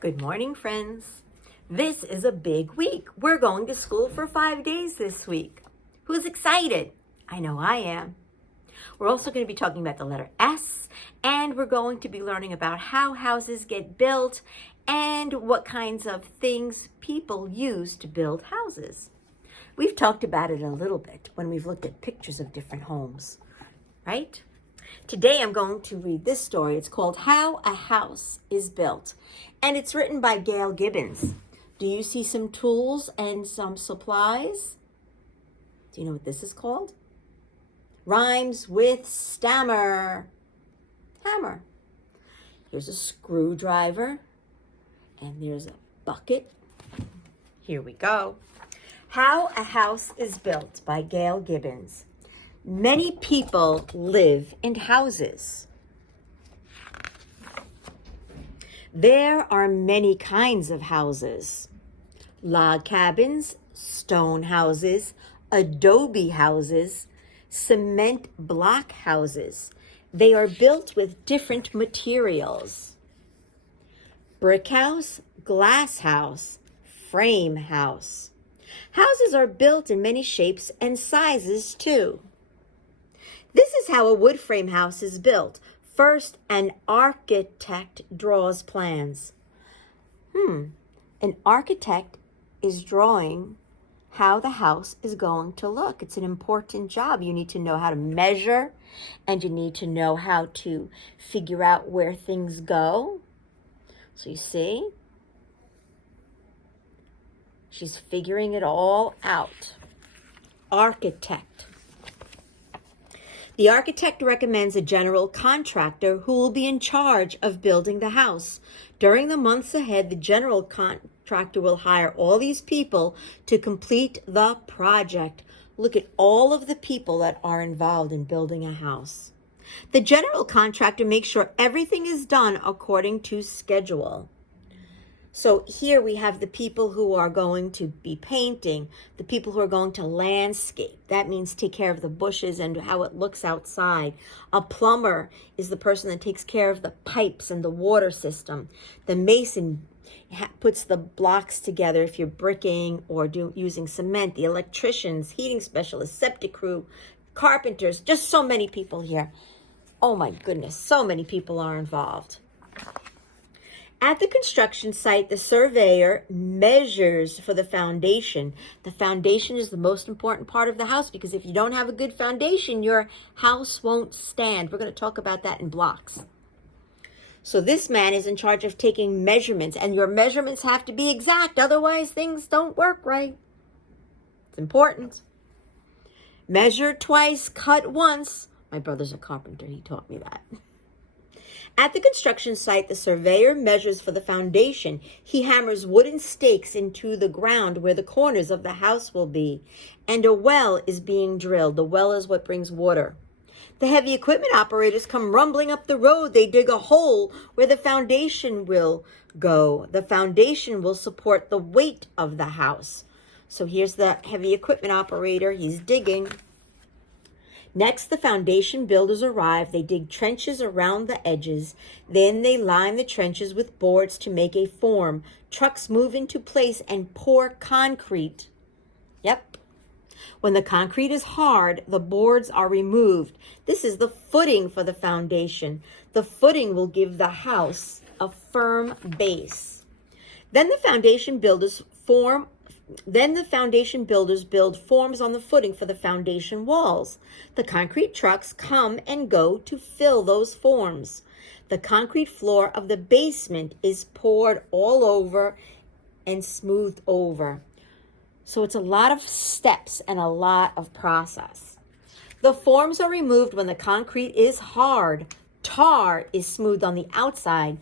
Good morning, friends. This is a big week. We're going to school for 5 days this week. Who's excited? I know I am. We're also going to be talking about the letter S, and we're going to be learning about how houses get built and what kinds of things people use to build houses. We've talked about it a little bit when we've looked at pictures of different homes, right? Today I'm going to read this story. It's called How a House is Built, and it's written by Gail Gibbons. Do you see some tools and some supplies? Do you know what this is called? Rhymes with stammer. Hammer. Here's a screwdriver, and there's a bucket. Here we go. How a House is Built by Gail Gibbons. Many people live in houses. There are many kinds of houses. Log cabins, stone houses, adobe houses, cement block houses. They are built with different materials. Brick house, glass house, frame house. Houses are built in many shapes and sizes too. This is how a wood frame house is built. First, an architect draws plans. An architect is drawing how the house is going to look. It's an important job. You need to know how to measure, and you need to know how to figure out where things go. So you see, she's figuring it all out. Architect. The architect recommends a general contractor who will be in charge of building the house. During the months ahead, the general contractor will hire all these people to complete the project. Look at all of the people that are involved in building a house. The general contractor makes sure everything is done according to schedule. So here we have the people who are going to be painting, the people who are going to landscape. That means take care of the bushes and how it looks outside. A plumber is the person that takes care of the pipes and the water system. The mason puts the blocks together if you're bricking or using cement. The electricians, heating specialists, septic crew, carpenters, just so many people here. Oh my goodness, so many people are involved. At the construction site, the surveyor measures for the foundation. The foundation is the most important part of the house because if you don't have a good foundation, your house won't stand. We're going to talk about that in blocks. So this man is in charge of taking measurements, and your measurements have to be exact. Otherwise, things don't work right. It's important. Measure twice, cut once. My brother's a carpenter. He taught me that. At the construction site, the surveyor measures for the foundation. He hammers wooden stakes into the ground where the corners of the house will be, and a well is being drilled. The well is what brings water. The heavy equipment operators come rumbling up the road. They dig a hole where the foundation will go. The foundation will support the weight of the house. So here's the heavy equipment operator. He's digging. Next, the foundation builders arrive. They dig trenches around the edges. Then they line the trenches with boards to make a form. Trucks move into place and pour concrete. Yep. When the concrete is hard, the boards are removed. This is the footing for the foundation. The footing will give the house a firm base. Then the foundation builders build forms on the footing for the foundation walls. The concrete trucks come and go to fill those forms. The concrete floor of the basement is poured all over and smoothed over. So it's a lot of steps and a lot of process. The forms are removed when the concrete is hard. Tar is smoothed on the outside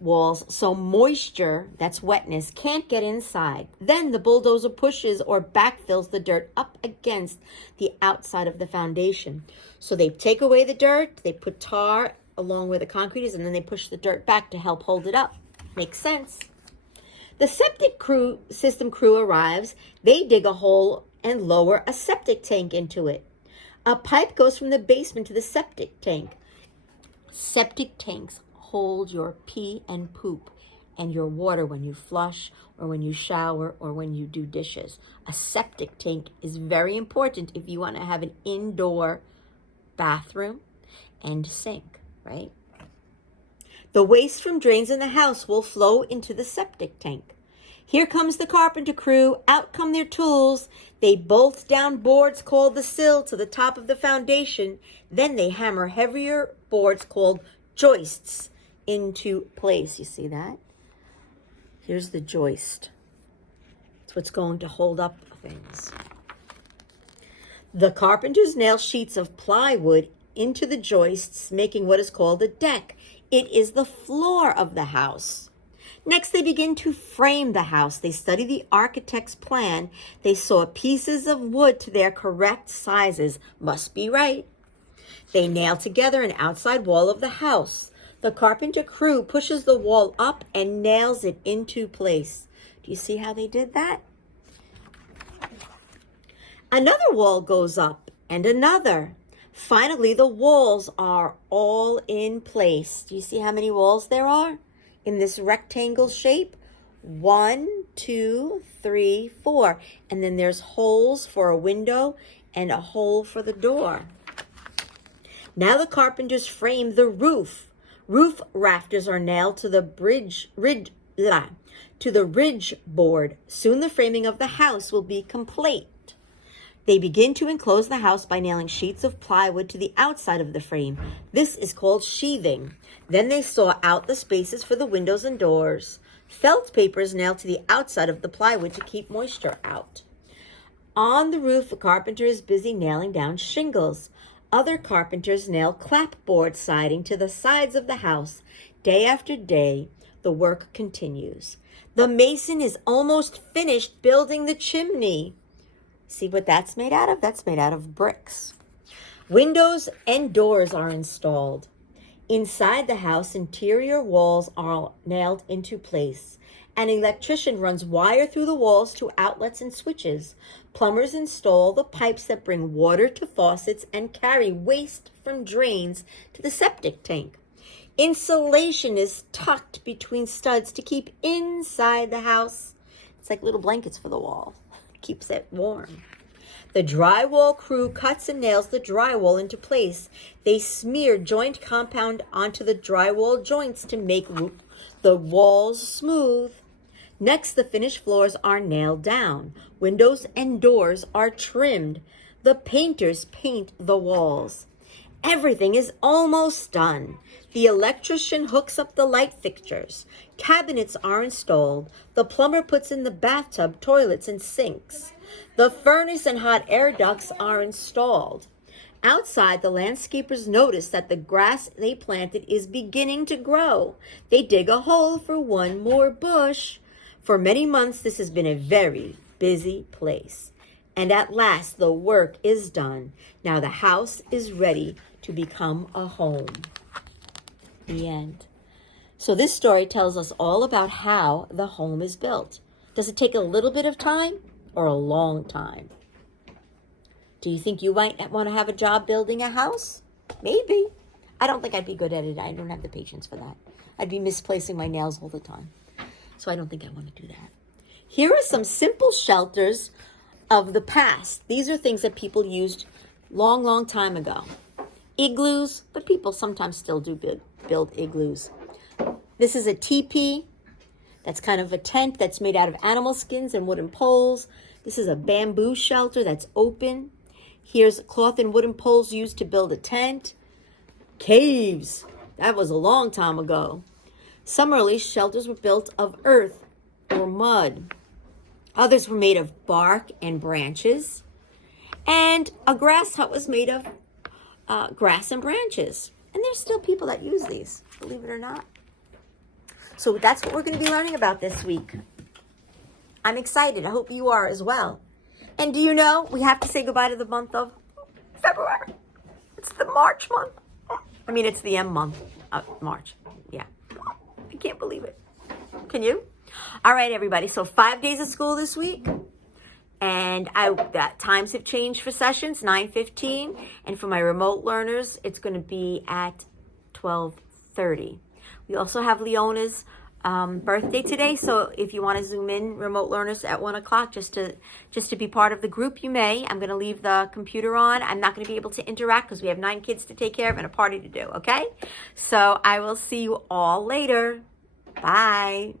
walls so moisture, that's wetness, can't get inside. Then the bulldozer pushes or backfills the dirt up against the outside of the foundation. So they take away the dirt, they put tar along where the concrete is, and then they push the dirt back to help hold it up. Makes sense. The septic system crew arrives. They dig a hole and lower a septic tank into it. A pipe goes from the basement to the septic tank. Septic tanks hold your pee and poop, and your water when you flush or when you shower or when you do dishes. A septic tank is very important if you want to have an indoor bathroom and sink, right? The waste from drains in the house will flow into the septic tank. Here comes the carpenter crew. Out come their tools. They bolt down boards called the sill to the top of the foundation. Then they hammer heavier boards called joists into place. You see that? Here's the joist. It's what's going to hold up things. The carpenters nail sheets of plywood into the joists, making what is called a deck. It is the floor of the house. Next, they begin to frame the house. They study the architect's plan. They saw pieces of wood to their correct sizes. Must be right. They nail together an outside wall of the house. The carpenter crew pushes the wall up and nails it into place. Do you see how they did that? Another wall goes up and another. Finally, the walls are all in place. Do you see how many walls there are in this rectangle shape? 1, 2, 3, 4. And then there's holes for a window and a hole for the door. Now the carpenters frame the roof. Roof rafters are nailed to the ridge board. Soon the framing of the house will be complete. They begin to enclose the house by nailing sheets of plywood to the outside of the frame. This is called sheathing. Then they saw out the spaces for the windows and doors. Felt paper is nailed to the outside of the plywood to keep moisture out. On the roof, a carpenter is busy nailing down shingles. Other carpenters nail clapboard siding to the sides of the house. Day after day, the work continues. The mason is almost finished building the chimney. See what that's made out of? That's made out of bricks. Windows and doors are installed. Inside the house, interior walls are nailed into place. An electrician runs wire through the walls to outlets and switches. Plumbers install the pipes that bring water to faucets and carry waste from drains to the septic tank. Insulation is tucked between studs to keep inside the house. It's like little blankets for the wall. Keeps it warm. The drywall crew cuts and nails the drywall into place. They smear joint compound onto the drywall joints to make the walls smooth. Next, the finished floors are nailed down. Windows and doors are trimmed. The painters paint the walls. Everything is almost done. The electrician hooks up the light fixtures. Cabinets are installed. The plumber puts in the bathtub, toilets, and sinks. The furnace and hot air ducts are installed. Outside, the landscapers notice that the grass they planted is beginning to grow. They dig a hole for one more bush. For many months, this has been a very busy place. And at last, the work is done. Now the house is ready to become a home. The end. So this story tells us all about how the home is built. Does it take a little bit of time or a long time? Do you think you might want to have a job building a house? Maybe. I don't think I'd be good at it. I don't have the patience for that. I'd be misplacing my nails all the time. So I don't think I want to do that. Here are some simple shelters of the past. These are things that people used long time ago. Igloos, but people sometimes still do build igloos. This is a teepee. That's kind of a tent that's made out of animal skins and wooden poles. This is a bamboo shelter that's open. Here's cloth and wooden poles used to build a tent. Caves. That was a long time ago. Some early shelters were built of earth or mud. Others were made of bark and branches. And a grass hut was made of grass and branches. And there's still people that use these, believe it or not. So that's what we're going to be learning about this week. I'm excited. I hope you are as well. And do you know, we have to say goodbye to the month of February. It's the March month. I mean, it's the M month of March. Yeah. I can't believe it. Can you? All right, everybody. So 5 days of school this week. And times have changed for sessions, 9:15. And for my remote learners, it's going to be at 12:30. We also have Leona's birthday today. So if you want to Zoom in, remote learners, at 1 o'clock, just to be part of the group, you may. I'm going to leave the computer on. I'm not going to be able to interact because we have 9 kids to take care of and a party to do. Okay. So I will see you all later. Bye.